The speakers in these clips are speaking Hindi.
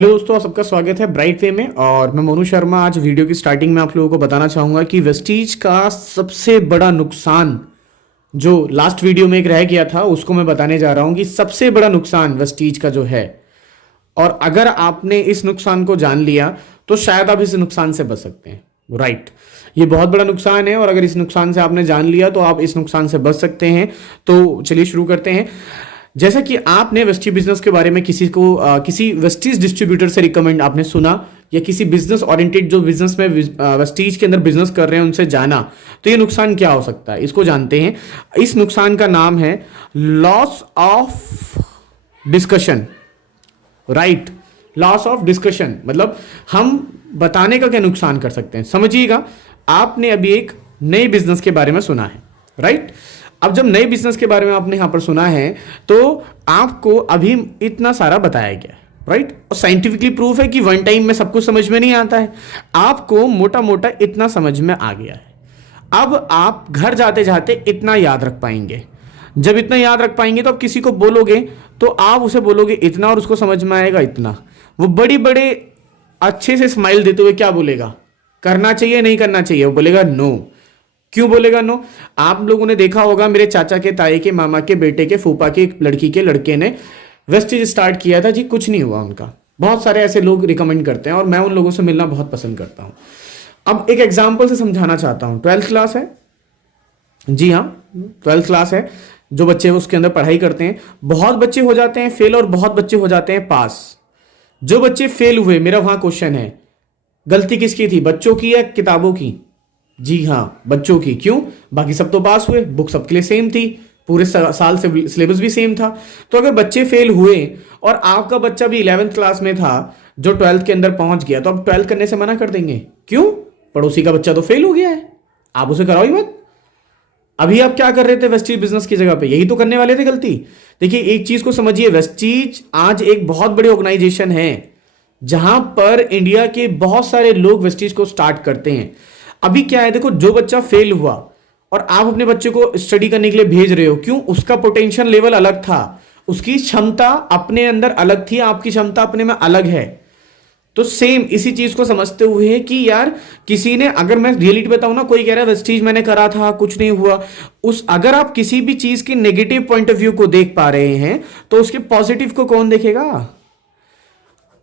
हेलो दोस्तों, आप सबका स्वागत है ब्राइट वे में। और मैं मोनू शर्मा। आज वीडियो की स्टार्टिंग में आप लोगों को बताना चाहूँगा कि वेस्टीज का सबसे बड़ा नुकसान जो लास्ट वीडियो में एक रह गया था उसको मैं बताने जा रहा हूँ कि सबसे बड़ा नुकसान वेस्टीज का जो है। और अगर आपने इस नुकसान को जान लिया तो शायद आप इस नुकसान से बच सकते हैं। राइट, ये बहुत बड़ा नुकसान है और अगर इस नुकसान से आपने जान लिया तो आप इस नुकसान से बच सकते हैं। तो चलिए शुरू करते हैं। जैसा कि आपने वेस्टीज बिजनेस के बारे में किसी वेस्टीज डिस्ट्रीब्यूटर से रिकमेंड आपने सुना या किसी बिजनेस ओरिएंटेड जो बिजनेस में वेस्टीज के अंदर बिजनेस कर रहे हैं उनसे जाना, तो ये नुकसान क्या हो सकता है इसको जानते हैं। इस नुकसान का नाम है loss of discussion. Right, loss of discussion मतलब हम बताने का क्या नुकसान कर सकते हैं, समझिएगा। आपने अभी एक नए बिजनेस के बारे में सुना है। राइट, अब जब नए बिजनेस के बारे में आपने यहां पर सुना है तो आपको अभी इतना सारा बताया गया है। राइट, और साइंटिफिकली प्रूफ है कि वन टाइम में सब कुछ समझ में नहीं आता है। आपको मोटा मोटा इतना समझ में आ गया है। अब आप घर जाते जाते इतना याद रख पाएंगे। जब इतना याद रख पाएंगे तो आप किसी को बोलोगे तो आप उसे बोलोगे इतना और उसको समझ में आएगा इतना। वो बड़ी बड़े अच्छे से स्माइल देते हुए क्या बोलेगा, करना चाहिए नहीं करना चाहिए, वो बोलेगा नो। क्यों बोलेगा नो? आप लोगों ने देखा होगा, मेरे चाचा के, ताए के, मामा के बेटे के, फूफा के लड़की के लड़के ने वेस्टीज स्टार्ट किया था जी, कुछ नहीं हुआ उनका। बहुत सारे ऐसे लोग रिकमेंड करते हैं और मैं उन लोगों से मिलना बहुत पसंद करता हूं। अब एक एग्जाम्पल से समझाना चाहता हूं। 12th क्लास है, जी हाँ 12th क्लास है। जो बच्चे उसके अंदर पढ़ाई करते हैं, बहुत बच्चे हो जाते हैं फेल और बहुत बच्चे हो जाते हैं पास। जो बच्चे फेल हुए, मेरा वहां क्वेश्चन है, गलती किसकी थी, बच्चों की या किताबों की? जी हाँ, बच्चों की। क्यों? बाकी सब तो पास हुए, बुक सबके लिए सेम थी, पूरे साल से सिलेबस भी सेम था। तो अगर बच्चे फेल हुए और आपका बच्चा भी 11th क्लास में था जो 12th के अंदर पहुंच गया, तो आप 12th करने से मना कर देंगे? क्यों? पड़ोसी का बच्चा तो फेल हो गया है, आप उसे कराओ ही मत। अभी आप क्या कर रहे थे वेस्टीज बिजनेस की जगह पे? यही तो करने वाले थे गलती। देखिए एक चीज को समझिए, वेस्टीज आज एक बहुत बड़ी ऑर्गेनाइजेशन है जहां पर इंडिया के बहुत सारे लोग वेस्टीज को स्टार्ट करते हैं। अभी क्या है, देखो, जो बच्चा फेल हुआ और आप अपने बच्चे को स्टडी करने के लिए भेज रहे हो, क्यों? उसका पोटेंशियल लेवल अलग था, उसकी क्षमता अपने अंदर अलग थी, आपकी क्षमता अपने में अलग है। तो सेम इसी चीज को समझते हुए कि यार किसी ने, अगर मैं रियलिटी बताऊं ना, कोई कह रहा है वेस्टीज मैंने करा था कुछ नहीं हुआ, उस अगर आप किसी भी चीज के नेगेटिव पॉइंट ऑफ व्यू को देख पा रहे हैं तो उसके पॉजिटिव को कौन देखेगा?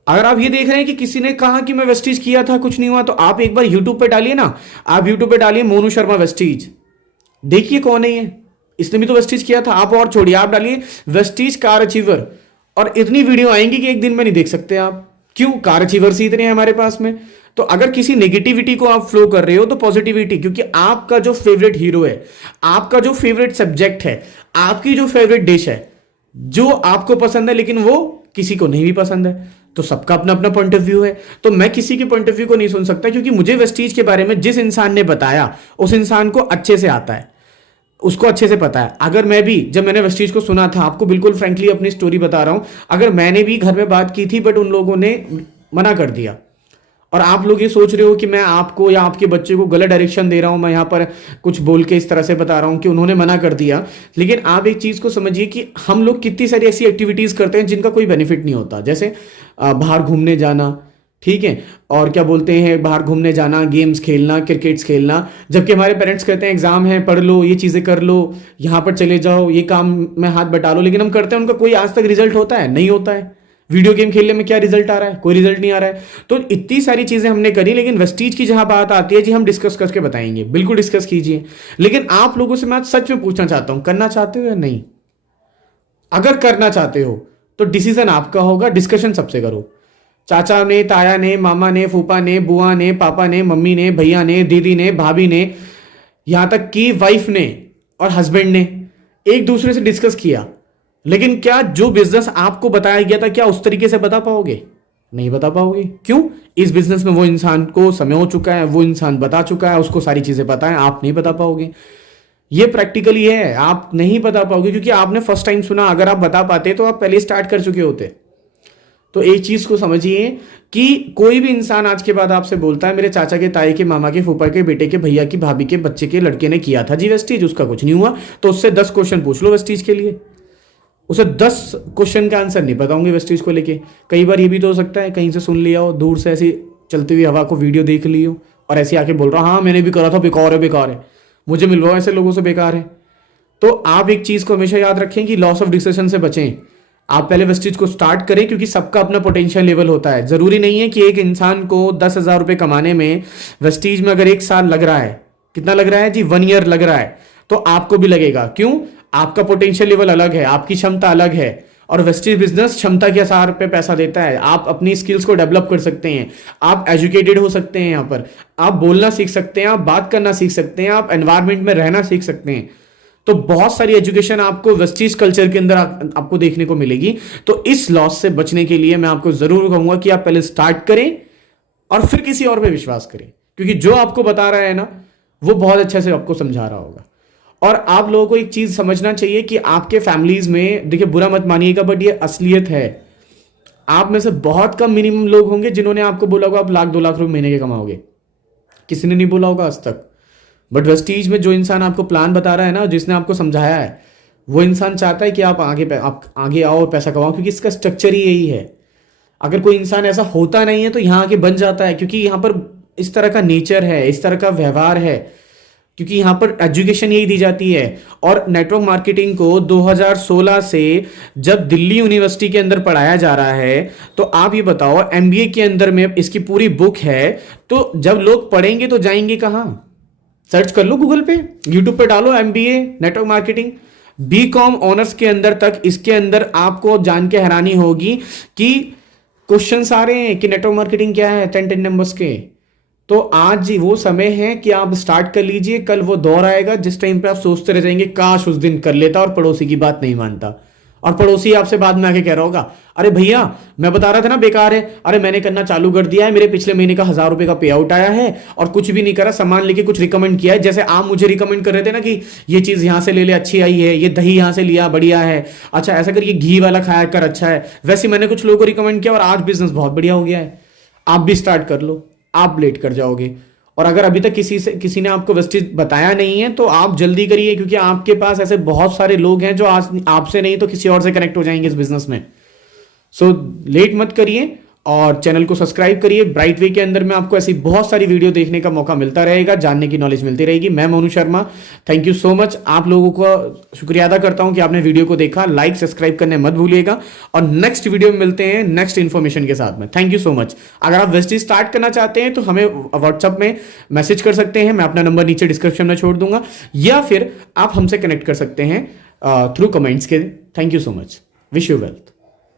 अगर आप ये देख रहे हैं कि किसी ने कहा कि मैं वेस्टीज किया था कुछ नहीं हुआ, तो आप एक बार यूट्यूब पे डालिए ना, आप यूट्यूब पे डालिए मोनू शर्मा वेस्टीज, देखिए कौन है ये, इसने भी तो वेस्टीज किया था। आप और छोड़िए, आप डालिए वेस्टीज कार अचीवर और इतनी वीडियो आएंगी कि एक दिन में नहीं देख सकते आप। क्यों? कार अचीवर्स ही इतने हैं हमारे पास में। तो अगर किसी नेगेटिविटी को आप फ्लो कर रहे हो तो पॉजिटिविटी, क्योंकि आपका जो फेवरेट हीरो है, आपका जो फेवरेट सब्जेक्ट है, आपकी जो फेवरेट डिश है, जो आपको पसंद है लेकिन वो किसी को नहीं भी पसंद है, तो सबका अपना अपना पॉइंट ऑफ व्यू है। तो मैं किसी के पॉइंट ऑफ व्यू को नहीं सुन सकता, क्योंकि मुझे वेस्टीज के बारे में जिस इंसान ने बताया उस इंसान को अच्छे से आता है, उसको अच्छे से पता है। अगर मैं भी, जब मैंने वेस्टीज को सुना था, आपको बिल्कुल फ्रेंकली अपनी स्टोरी बता रहा हूं, अगर मैंने भी घर में बात की थी बट उन लोगों ने मना कर दिया, और आप लोग ये सोच रहे हो कि मैं आपको या आपके बच्चे को गलत डायरेक्शन दे रहा हूं, मैं यहां पर कुछ बोल के इस तरह से बता रहा हूं कि उन्होंने मना कर दिया। लेकिन आप एक चीज को समझिए कि हम लोग कितनी सारी ऐसी एक्टिविटीज करते हैं जिनका कोई बेनिफिट नहीं होता। जैसे बाहर घूमने जाना, ठीक है, और क्या बोलते हैं, बाहर घूमने जाना, गेम्स खेलना, क्रिकेट्स खेलना, जबकि हमारे पेरेंट्स कहते हैं एग्जाम है, पढ़ लो, ये चीजें कर लो, यहाँ पर चले जाओ, ये काम में हाथ बटा लो, लेकिन हम करते हैं, उनका कोई आज तक रिजल्ट होता है? नहीं होता है। वीडियो गेम खेलने में क्या रिजल्ट आ रहा है? कोई रिजल्ट नहीं आ रहा है। तो इतनी सारी चीजें हमने करी, लेकिन वेस्टीज की जहां बात आती है जी, हम डिस्कस करके बताएंगे, बिल्कुल डिस्कस कीजिए। लेकिन आप लोगों से मैं आज सच में पूछना चाहता हूं, करना चाहते हो या नहीं? अगर करना चाहते हो तो डिसीजन आपका होगा, डिस्कशन सबसे करो। चाचा ने, ताया ने, मामा ने, फूफा ने, बुआ ने, पापा ने, मम्मी ने, भैया ने, दीदी ने, भाभी ने, यहां तक कि वाइफ ने और हस्बैंड ने एक दूसरे से डिस्कस किया। लेकिन क्या जो बिजनेस आपको बताया गया था, क्या उस तरीके से बता पाओगे? नहीं बता पाओगे। क्यों? इस बिजनेस में वो इंसान को समय हो चुका है, वो इंसान बता चुका है, उसको सारी चीजें पता है, आप नहीं बता पाओगे। ये प्रैक्टिकली है, आप नहीं बता पाओगे क्योंकि आपने फर्स्ट टाइम सुना। अगर आप बता पाते तो आप पहले स्टार्ट कर चुके होते। तो एक चीज को समझिए कि कोई भी इंसान आज के बाद आपसे बोलता है मेरे चाचा के, ताई के, मामा के, फूफा के बेटे के, भैया की, भाभी के बच्चे के लड़के ने किया था जी वेस्टीज, उसका कुछ नहीं हुआ, तो उससे 10 क्वेश्चन पूछ लो वेस्टीज के लिए। उसे 10 क्वेश्चन का आंसर नहीं पता होंगे वेस्टीज को लेके। कई बार ये भी तो हो सकता है कहीं से सुन लिया हो, दूर से ऐसी चलती हुई हवा को वीडियो देख ली हो और ऐसे आके बोल रहा हाँ मैंने भी करा था, बेकार है बेकार है, मुझे मिलवाओ ऐसे लोगों से बेकार है। तो आप एक चीज को हमेशा याद रखें कि लॉस ऑफ डिसीजन से बचें। आप पहले वेस्टीज को स्टार्ट करें क्योंकि सबका अपना पोटेंशियल लेवल होता है। जरूरी नहीं है कि एक इंसान को 10,000 रुपए कमाने में वेस्टीज में अगर 1 साल लग रहा है, कितना लग रहा है जी, 1 ईयर लग रहा है, तो आपको भी लगेगा। क्यों? आपका पोटेंशियल लेवल अलग है, आपकी क्षमता अलग है और वेस्टीज बिजनेस क्षमता के आधार पे पैसा देता है। आप अपनी स्किल्स को डेवलप कर सकते हैं, आप एजुकेटेड हो सकते हैं, यहाँ पर आप बोलना सीख सकते हैं, आप बात करना सीख सकते हैं, आप एनवायरमेंट में रहना सीख सकते हैं। तो बहुत सारी एजुकेशन आपको वेस्टीज कल्चर के अंदर आपको देखने को मिलेगी। तो इस लॉस से बचने के लिए मैं आपको जरूर कहूंगा कि आप पहले स्टार्ट करें और फिर किसी और पे विश्वास करें, क्योंकि जो आपको बता रहा है ना वो बहुत अच्छे से आपको समझा रहा होगा। और आप लोगों को एक चीज समझना चाहिए कि आपके फैमिलीज में, देखिए बुरा मत मानिएगा बट ये असलियत है, आप में से बहुत कम मिनिमम लोग होंगे जिन्होंने आपको बोला होगा आप 1,00,000-2 लाख रुपए महीने के कमाओगे। किसी ने नहीं बोला होगा आज तक। बट वेस्टीज में जो इंसान आपको प्लान बता रहा है ना, जिसने आपको समझाया है, वो इंसान चाहता है कि आप आगे आओ और पैसा कमाओ, क्योंकि इसका स्ट्रक्चर ही यही है। अगर कोई इंसान ऐसा होता नहीं है तो यहाँ आके बन जाता है, क्योंकि यहाँ पर इस तरह का नेचर है, इस तरह का व्यवहार है, क्योंकि यहाँ पर एजुकेशन यही दी जाती है। और नेटवर्क मार्केटिंग को 2016 से जब दिल्ली यूनिवर्सिटी के अंदर पढ़ाया जा रहा है, तो आप ये बताओ एमबीए के अंदर में इसकी पूरी बुक है, तो जब लोग पढ़ेंगे तो जाएंगे कहाँ? सर्च कर लो गूगल पे, यूट्यूब पे डालो MBA network marketing, BCom honours के अंदर तक इसके अंदर आपको जान के हैरानी होगी कि क्वेश्चंस आ रहे हैं कि नेटवर्क मार्केटिंग क्या है 10 नंबर्स के। तो आज ही वो समय है कि आप स्टार्ट कर लीजिए। कल वो दौर आएगा जिस टाइम पे आप सोचते रह जाएंगे काश उस दिन कर लेता और पड़ोसी की बात नहीं मानता, और पड़ोसी आपसे बाद में आके कह रहा होगा अरे भैया मैं बता रहा था ना बेकार है, अरे मैंने करना चालू कर दिया है, मेरे पिछले महीने का 1,000 रुपए का पे आउट आया है और कुछ भी नहीं करा, सामान लेके कुछ रिकमेंड किया है। जैसे आप मुझे रिकमेंड कर रहे थे ना कि ये चीज यहां से ले ले अच्छी आई है, ये दही यहां से लिया बढ़िया है, अच्छा ऐसा कर ये घी वाला खाया कर अच्छा है, वैसे मैंने कुछ लोगों को रिकमेंड किया और आज बिजनेस बहुत बढ़िया हो गया है। आप भी स्टार्ट कर लो, आप लेट कर जाओगे। और अगर अभी तक किसी ने आपको वेस्टीज बताया नहीं है तो आप जल्दी करिए, क्योंकि आपके पास ऐसे बहुत सारे लोग हैं जो आज आपसे नहीं तो किसी और से कनेक्ट हो जाएंगे इस बिजनेस में। सो लेट मत करिए और चैनल को सब्सक्राइब करिए। ब्राइट वे के अंदर में आपको ऐसी बहुत सारी वीडियो देखने का मौका मिलता रहेगा, जानने की नॉलेज मिलती रहेगी। मैं Monu Sharma, thank you so much. आप लोगों को शुक्रिया अदा करता हूं कि आपने वीडियो को देखा। लाइक सब्सक्राइब करने मत भूलिएगा और नेक्स्ट वीडियो में मिलते हैं नेक्स्ट इन्फॉर्मेशन के साथ में। Thank you so much. अगर आप वेस्टीज स्टार्ट करना चाहते हैं तो हमें व्हाट्सएप में मैसेज कर सकते हैं, मैं अपना नंबर नीचे डिस्क्रिप्शन में छोड़ दूंगा, या फिर आप हमसे कनेक्ट कर सकते हैं थ्रू कमेंट्स के। Thank you so much, wish you wealth.